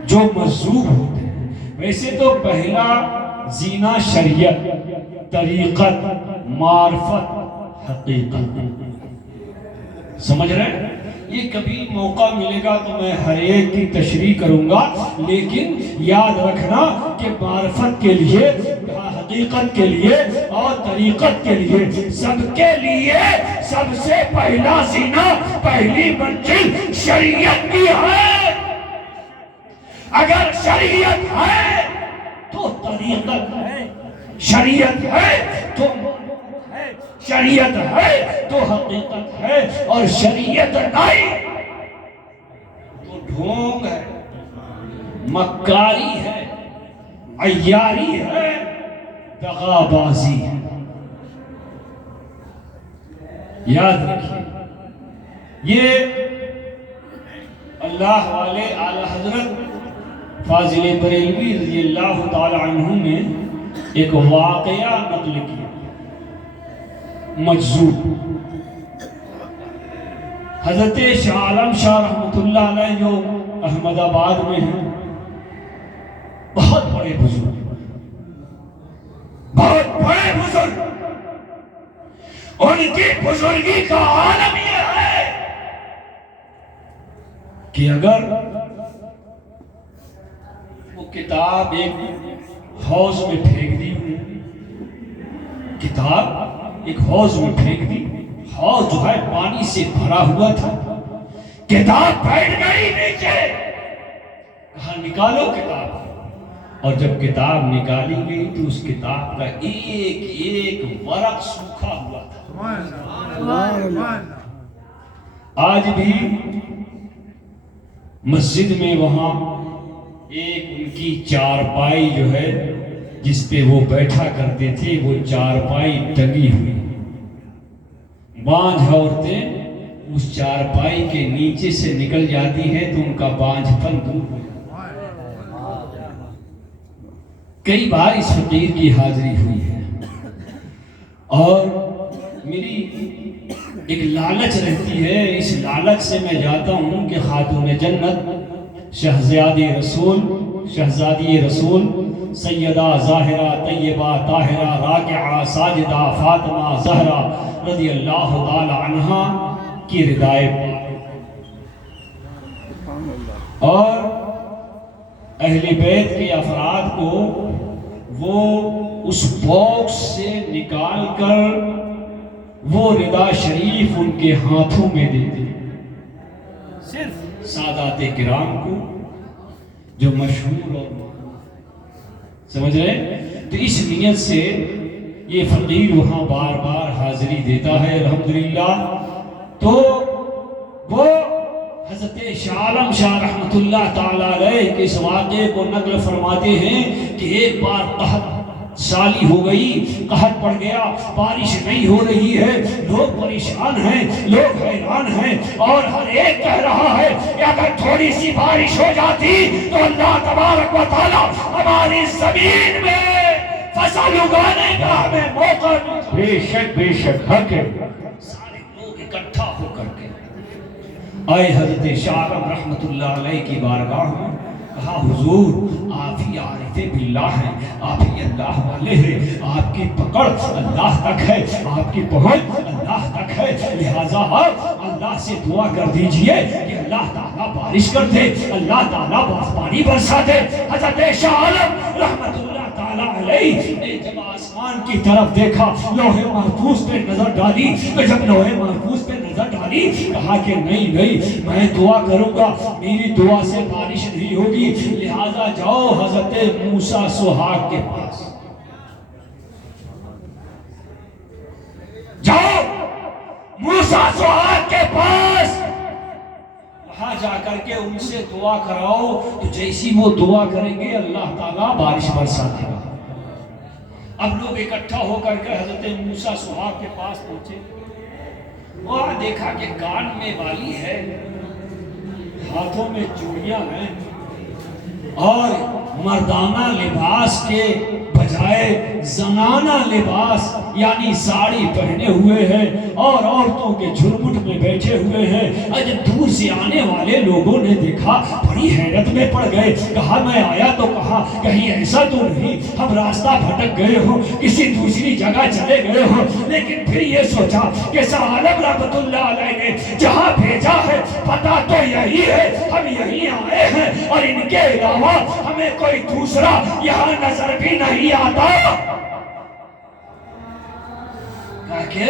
جو مذموم ہوتے ہیں. ویسے تو پہلا زینہ شریعت، طریقت، معرفت، حقیقت. سمجھ رہے ہیں؟ یہ کبھی موقع ملے گا تو میں ہر ایک کی تشریح کروں گا، لیکن یاد رکھنا کہ معرفت کے لیے، حقیقت کے لیے اور طریقت کے لیے، سب کے لیے سب سے پہلا زینہ، پہلی منزل شریعت کی ہے. اگر شریعت ہے تو طریقت ہے، شریعت ہے تو شریعت ہے تو حقیقت ہے، اور شریعت نہیں تو ڈھونگ ہے، مکاری ہے، عیاری ہے، دغابازی ہے. یاد رکھیے یہ اللہ والے اعلی حضرت فاضل بریلوی رضی اللہ تعالی عنہ نے ایک واقعہ نقل کیا. مجذوب حضرت شاہ عالم شاہ رحمت اللہ علیہ جو احمد آباد میں ہیں، بہت بڑے بزرگ، ان کی بزرگی کا عالم یہ ہے کہ اگر وہ کتاب ایک حوض میں پھینک دی، کتاب ایک حوض میں پھینک دی، حوض جو ہے پانی سے بھرا ہوا تھا، کتاب بیٹھ گئی نیچے، کہا نکالو کتاب. اور جب کتاب نکالی گئی تو اس کتاب کا ایک ایک ورق سوکھا ہوا تھا. آج بھی مسجد میں وہاں ایک ان کی چارپائی جو ہے جس پہ وہ بیٹھا کرتے تھے، وہ چارپائی ٹنگی ہوئی. بانجھ عورتیں اس چارپائی کے نیچے سے نکل جاتی ہیں تو ان کا بانجھ پن دور ہو جاتا. کئی بار اس فقیر کی حاضری ہوئی ہے اور میری ایک لالچ رہتی ہے. اس لالچ سے میں جاتا ہوں کہ خاتون جنت شہزادی رسول سیدہ ظاہرہ طیبہ طاہرہ راکعہ ساجدہ فاطمہ زہرا رضی اللہ تعالی عنہا کی ردائے اور اہل بیت کے افراد کو وہ اس باکس سے نکال کر وہ ردا شریف ان کے ہاتھوں میں دیتے. صرف سادات کرام کو جو مشہور اور سمجھ رہے. تو اس نیت سے یہ فقیر وہاں بار بار حاضری دیتا ہے الحمدللہ. تو وہ حضرت شاہ عالم شاہ رحمت اللہ تعالی علیہ کے اس واقعے کو نقل فرماتے ہیں کہ ایک بار قحط سالی ہو گئی، قحط پڑ گیا، بارش نہیں ہو رہی ہے، لوگ پریشان ہیں، لوگ حیران ہیں اور ہر ایک کہہ رہا ہے کہ اگر تھوڑی سی بارش ہو جاتی تو اللہ تبارک و تعالی ہماری زمین میں فصل اگانے کا ہمیں موقع ملتا. بے شک حق ہے. سارے لوگ اکٹھا ہو کر کے آئے حضرت شاہ عالم رحمت اللہ علیہ کی بارگاہ میں. کہا حضور آپ ہی عارف باللہ ہیں، آپ ہی اللہ والے ہیں، آپ کی پکڑ اللہ تک ہے، آپ کی پہنچ اللہ تک ہے، لہٰذا آپ اللہ سے دعا کر دیجئے کہ اللہ تعالیٰ بارش کر دے، اللہ تعالیٰ پانی برسا دے. حضرت شاہ عالم رحمت اللہ تعالیٰ علیہ نے جب آسمان کی طرف دیکھا، لوح محفوظ پہ نظر ڈالی، تو جب لوح محفوظ پہ نظر ڈالی کہا کہ نہیں میں دعا کروں گا، میری دعا سے بارش نہیں ہوگی، لہذا جاؤ حضرت موسیٰ سہاگ کے پاس، جاؤ موسیٰ سہاگ کے پاس وہاں جا کر کے ان سے دعا کراؤ تو جیسی وہ دعا کریں گے اللہ تعالیٰ بارش برسا دے گا۔ اب لوگ اکٹھا ہو کر کے حضرت موسیٰ صحاب کے پاس پہنچے، وہاں دیکھا کہ کان میں بالی ہے، ہاتھوں میں چوڑیاں ہیں، اور مردانہ لباس کے بجائے زنانہ لباس یعنی ساڑی پہنے ہوئے ہیں اور عورتوں کے جھرمٹ میں بیٹھے ہوئے ہیں۔ جب دور سے آنے والے لوگوں نے دیکھا بڑی حیرت میں پڑ گئے، کہا میں آیا تو کہا کہیں ایسا تو نہیں ہم راستہ بھٹک گئے ہوں، کسی دوسری جگہ چلے گئے ہوں۔ لیکن پھر یہ سوچا کہ شاہ عالم رحمت اللہ علیہ نے جہاں بھیجا ہے پتہ تو یہی ہے، ہم یہیں آئے ہیں اور ان کے علاوہ ہمیں کوئی دوسرا یہاں نظر بھی نہیں آتا۔ کہا کہ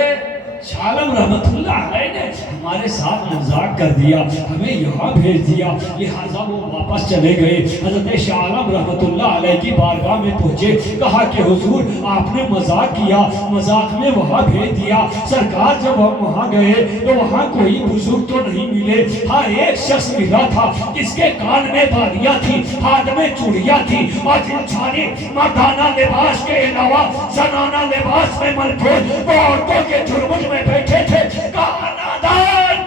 شاہ عالم رحمت اللہ علیہ نے ہمارے ساتھ مذاق کر دیا، ہمیں یہاں بھیج دیا، لہٰذا وہ واپس چلے گئے۔ حضرت شاہ عالم رحمت اللہ علیہ کی بارگاہ میں پہنچے، کہا کہ حضور آپ نے مذاق کیا، مذاق میں وہاں بھیج دیا۔ سرکار جب ہم وہاں گئے تو وہاں کوئی بزرگ تو نہیں ملے، ہاں ایک شخص ملا تھا جس کے کان میں بالیاں تھی، ہاتھ میں چوڑیاں تھی، اور جنسانی مردانہ لباس کے علاوہ زنانہ لباس میں ملبوس وہ عورتوں کے جھرمٹ میں بیٹھے تھے۔ کہا نادان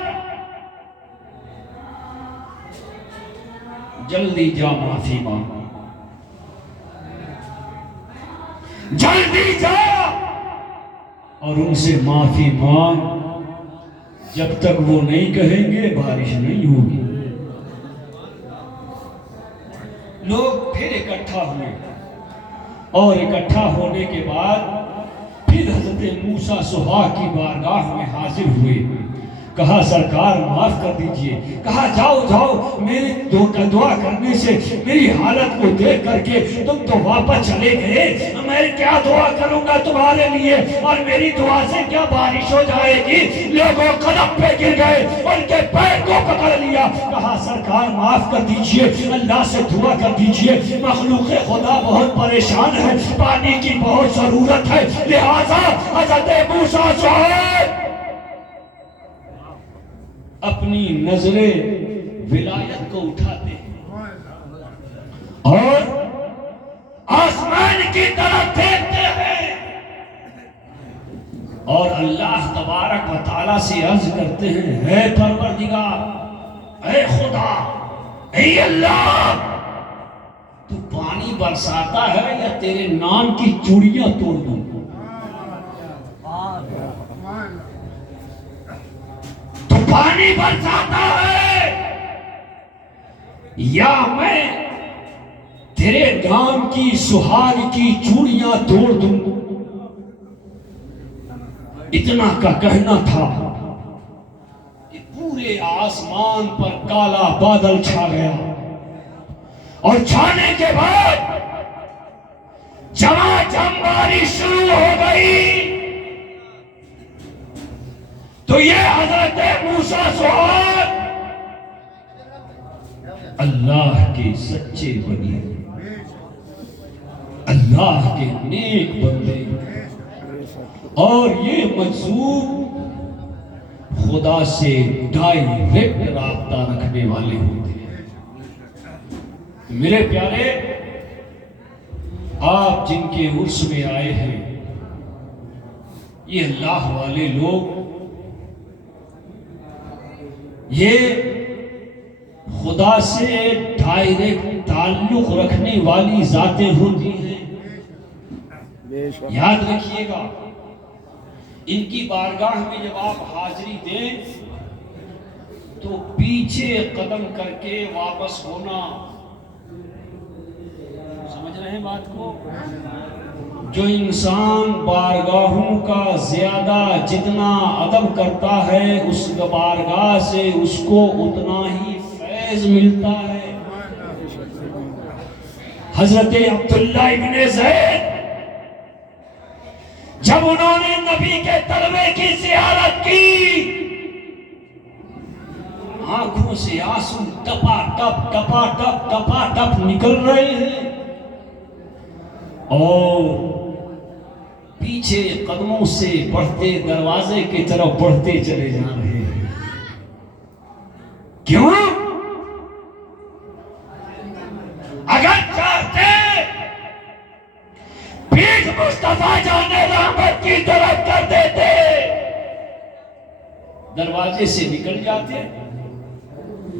جلدی جا معافی مانگ، جلدی جا اور ان سے معافی مانگ، جب تک وہ نہیں کہیں گے بارش نہیں ہوگی۔ لوگ پھر اکٹھا ہوئے اور اکٹھا ہونے کے بعد پھر حضرت موسیٰ صحاب کی بارگاہ میں حاضر ہوئے، کہا سرکار معاف کر دیجئے۔ کہا جاؤ جاؤ، میری دعا کرنے سے میری حالت کو دیکھ کر کے تم تو واپس چلے گئے، میں کیا دعا کروں گا تمہارے لیے، اور میری دعا سے کیا بارش ہو جائے گی؟ لوگوں قدم پہ گر گئے، ان کے پیر کو پکڑ لیا۔ کہا سرکار معاف کر دیجئے، اللہ سے دعا کر دیجئے، مخلوق خدا بہت پریشان ہے، پانی کی بہت ضرورت ہے، لہٰذا حضرت موسیٰ صحاب اپنی نظریں ولایت کو اٹھاتے ہیں اور آسمان کی طرف دیکھتے ہیں اور اللہ تبارک و تعالیٰ سے عرض کرتے ہیں، اے پروردگار، اے خدا، اے اللہ، تو پانی برساتا ہے یا تیرے نام کی چوڑیاں توڑ دوں؟ تو پانی برساتا ہے یا میں تیرے نام کی سہاگ کی چوڑیاں توڑ دوں؟ اتنا کا کہنا تھا کہ پورے آسمان پر کالا بادل چھا گیا، اور چھانے کے بعد جھماجھم بارش شروع ہو گئی۔ تو یہ حضرت موسیٰ صحاب اللہ کے سچے بندے، اللہ کے نیک بندے، اور یہ مجذوب خدا سے ڈائریکٹ رابطہ رکھنے والے ہوتے ہیں۔ میرے پیارے، آپ جن کے عرس میں آئے ہیں، یہ اللہ والے لوگ، یہ خدا سے ڈائریکٹ تعلق رکھنے والی ذاتیں ہوتی ہیں۔ یاد رکھیے گا، ان کی بارگاہ میں جب آپ حاضری دیں تو پیچھے قدم کر کے واپس ہونا، سمجھ رہے ہیں بات کو؟ جو انسان بارگاہوں کا زیادہ جتنا ادب کرتا ہے، اس بارگاہ سے اس کو اتنا ہی فیض ملتا ہے۔ حضرت عبداللہ ابن زید جب انہوں نے نبی کے طلبے کی زیارت کی، آنکھوں سے آنسو ٹپا ٹپ ٹپا ٹپ ٹپا ٹپ نکل رہے ہیں، اور پیچھے قدموں سے بڑھتے دروازے کی طرف بڑھتے چلے جا رہے ہیں۔ کیوں؟ مصطفیٰ جان رحمت کی طرف کر دیتے، دروازے سے نکل جاتے،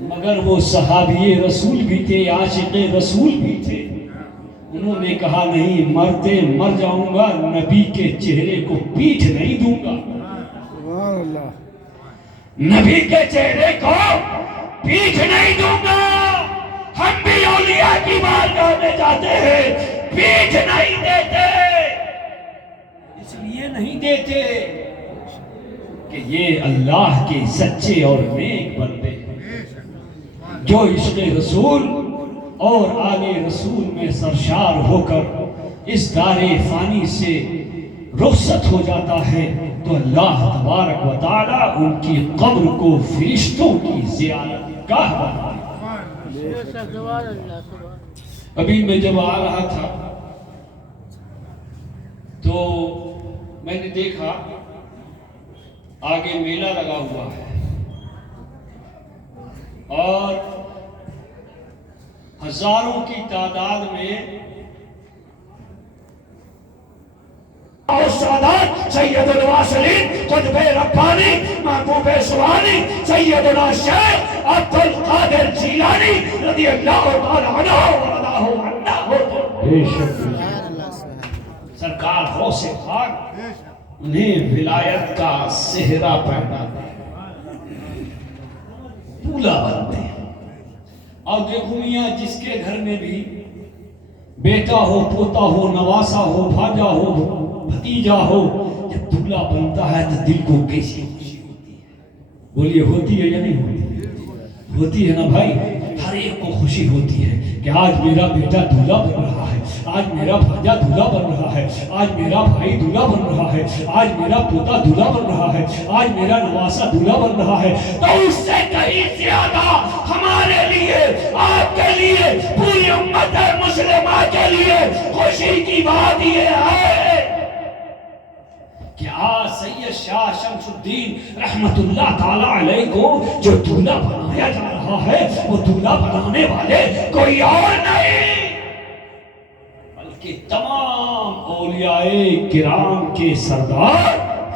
مگر وہ صحابی رسول بھی تھے، عاشق رسول بھی تھے، انہوں نے کہا نہیں، مرتے مر جاؤں گا، نبی کے چہرے کو پیٹھ نہیں دوں گا، نبی کے چہرے کو پیٹھ نہیں دوں گا۔ ہم بھی اولیاء کی بارگاہ میں جاتے ہیں، پیٹھ نہیں دیتے، اس لیے نہیں دیتے کہ یہ اللہ کے سچے اور نیک بندے ہیں، جو عشق رسول اور آل رسول میں سرشار ہو کر اس دار فانی سے رخصت ہو جاتا ہے تو اللہ تبارک و تعالیٰ ان کی قبر کو فرشتوں کی زیارت گاہ بناتا ہے۔ ابھی میں جب آ رہا تھا تو میں نے دیکھا آگے میلہ لگا ہوا ہے اور ہزاروں کی تعداد میں اور سادات سید الواصلین قطب ربانی محبوب سبحانی سیدنا شیخ عبد القادر جیلانی رضی اللہ تعالی عنہ ورضاہ عنہ سرکار غوث پاک انہیں ولایت کا صحرا پہنا پولا بنتے ہیں۔ اور دیکھو میاں جس کے گھر میں بھی بیٹا ہو، پوتا ہو، نواسا ہو، بھاجا ہو، بھتیجا ہو، جب دولہا بنتا ہے تو دل کو کیسی خوشی ہوتی ہے؟ بولیے ہوتی ہے یا نہیں ہوتی؟ ہوتی ہے نا بھائی، ہر ایک کو خوشی ہوتی ہے کہ آج میرا بیٹا دولہا بن رہا ہے، آج میرا بھاجا دولہا بن رہا ہے، آج میرا بھائی دولہا بن رہا ہے، آج میرا پوتا دولہا بن رہا ہے، آج میرا نواسا دولہا بن رہا ہے۔ تو اس سے کہیں زیادہ ہمارے لیے، آپ کے لیے، پوری امت مسلمہ کے لیے خوشی کی بات یہ ہے کہ آج سید شاہ شمس الدین رحمت اللہ تعالیٰ علیہ کو جو دولہا بنایا جا رہا ہے وہ دولہا بنانے والے کوئی اور نہیں، بلکہ تمام اولیاء کرام کے سردار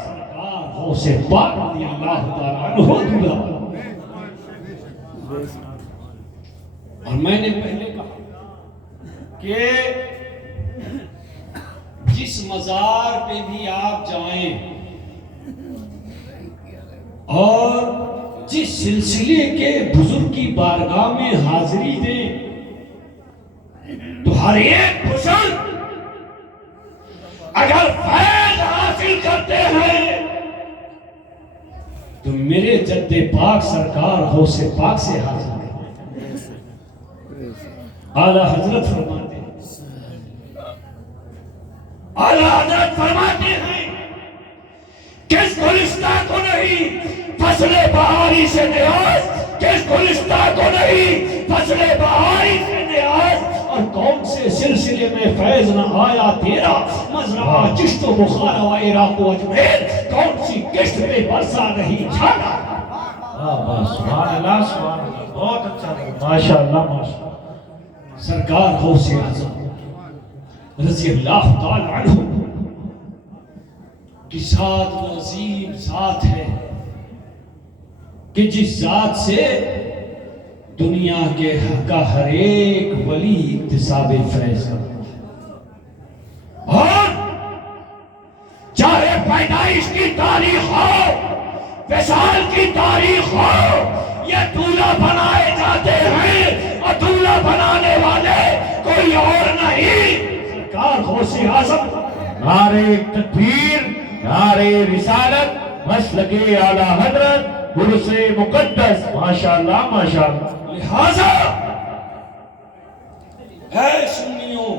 سرکار غوث پاک رضی اللہ تعالیٰ عنہ دولہا بنا۔ اور میں نے پہلے کہا کہ جس مزار پہ بھی آپ جائیں اور جس سلسلے کے بزرگ کی بارگاہ میں حاضری دیں تو ہر ایک بزرگ اگر فیض حاصل کرتے ہیں تو میرے جد پاک سرکار غوث پاک سے حاصل کریں۔ اعلیٰ حضرت فرماتے ہیں، اعلیٰ حضرت فرماتے ہیں کس گلستہ کو نہیں فصل بہاری سے نیاز، کس گلستہ کو نہیں فصل بہاری سے نیاز، اور کون سے سلسلے میں فیض نہ آیا تیرا، مزرعہ چشت و بخار و عراق و اجمیر، کون سی کشت پہ برسا نہیں چھانا۔ سبحان اللہ سبحان اللہ، بہت اچھا، ماشاءاللہ ماشاءاللہ۔ سرکار غوث اعظم رضی اللہ تعالی عنہ کی ذات وہ عظیم ذات ہے کہ جس ذات سے دنیا کے کا ہر ایک ولی اکتساب فیض کرتا ہے۔ اور چاہے پیدائش کی تاریخ ہو، وصال کی تاریخ ہو، یہ دولہا بنائے جاتے ہیں اور دولہا بنانے والے کوئی اور نہیں، سرکار غوث اعظم نعرہ تکبیر، نعرہ رسالت، مسلک اعلیٰ حضرت، عرس مقدس، ماشاءاللہ ماشاءاللہ۔ لہذا اے سنیوں،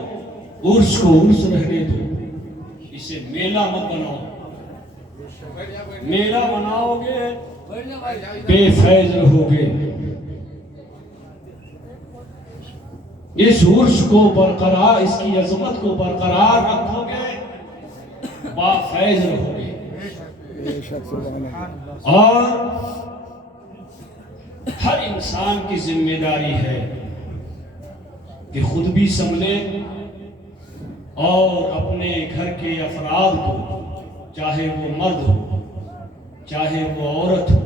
عرس کو عرس رہنے دو، اسے میلہ مت بناؤ۔ میلہ بناؤ گے بے فیض رہو گے۔ اس عرس کو برقرار، اس کی عظمت کو برقرار رکھو گے، با فیض رہو گے۔ اور ہر انسان کی ذمہ داری ہے کہ خود بھی سنبھلے اور اپنے گھر کے افراد کو، چاہے وہ مرد ہو چاہے وہ عورت ہو،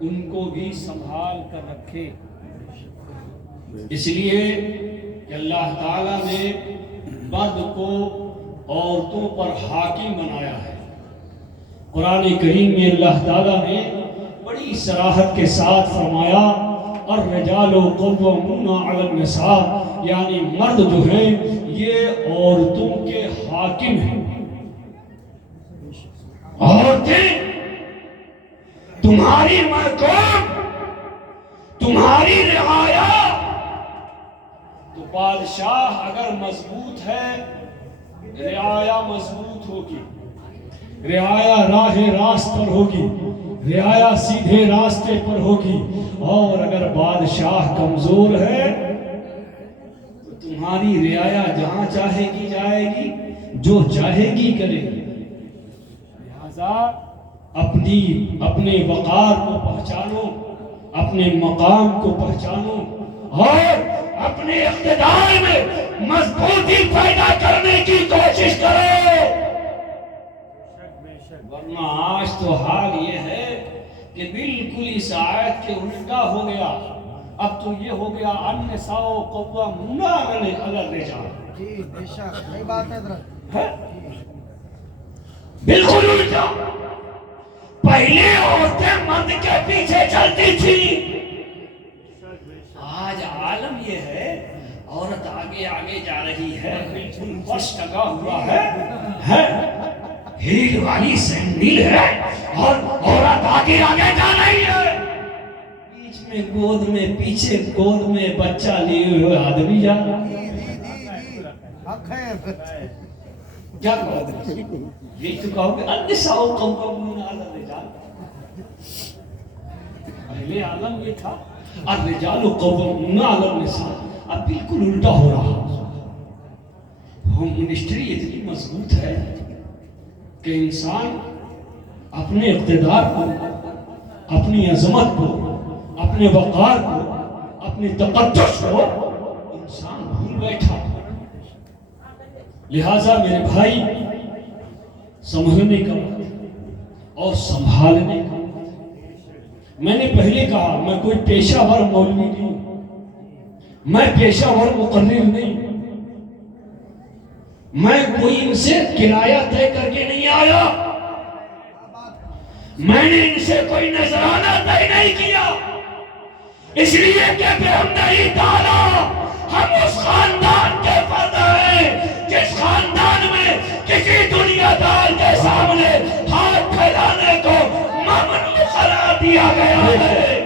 ان کو بھی سنبھال کر رکھے۔ اس لیے کہ اللہ تعالیٰ نے مرد کو عورتوں پر حاکم بنایا ہے۔ قرآن کریم میں اللہ تعالیٰ نے بڑی صراحت کے ساتھ فرمایا الرجال قوامون علی النساء، یعنی مرد جو ہیں یہ عورتوں کے حاکم ہیں۔ عورتیں تمہاری محکوم، تمہاری رعایا۔ تو بادشاہ اگر مضبوط ہے رعایا مضبوط ہوگی، رعایا راہ راست پر ہوگی، رعایا سیدھے راستے پر ہوگی۔ اور اگر بادشاہ کمزور ہے تو تمہاری رعایا جہاں چاہے گی جائے گی، جو چاہے گی کرے گی۔ لہذا اپنے وقار کو پہچانو، اپنے مقام کو پہچانو، اور اپنے اقتدار میں مضبوطی پیدا کرنے کی کوشش کرو۔ ورنہ آج تو حال یہ ہے کہ بالکل اس آیت کے الٹا ہو گیا۔ اب تو یہ ہو گیا النساء قوامون علی الرجال۔ جی بے شک صحیح بات ہے حضرت۔ ہے؟ بالکل الٹا۔ پہلے عورتیں مرد کے پیچھے چلتی تھی، آج عالم یہ ہے عورت آگے آگے جا رہی ہے، بالکل فرش لگا ہوا ہے۔ ہیل والی سینڈل ہے اور عورت آگے آگے جا رہی ہے۔ بیچ میں گود میں، پیچھے گود میں بچہ لیے ہوئے آدمی جا رہا ہے۔ جی حق ہے۔ کیا کہو گے؟ یہ تو کہو گے النساء قوامون علی الرجال۔ پہلے عالم یہ تھا الرجال قوامون علی النساء، اب بالکل الٹا ہو رہا۔ ہم منسٹری اتنی مضبوط ہے کہ انسان اپنے اقتدار کو، اپنی عظمت کو، اپنے وقار کو، اپنے تقدس کو انسان بھول بیٹھا۔ لہذا میرے بھائی سمجھنے کا وقت اور سنبھالنے کا وقت۔ میں نے پہلے کہا میں کوئی پیشہ ور مولوی نہیں، میں پیشہ ور مقرر نہیں، میں کوئی ان سے کرایہ طے کر کے نہیں آیا، میں نے ان سے کوئی نذرانہ طے نہیں کیا، اس لیے کہ بحمدہ تعالیٰ ہم اس خاندان کے فرد ہیں جس خاندان میں کسی دنیا دار کے سامنے ہاتھ پھیلانے کو ممنوع قرار دیا گیا ہے۔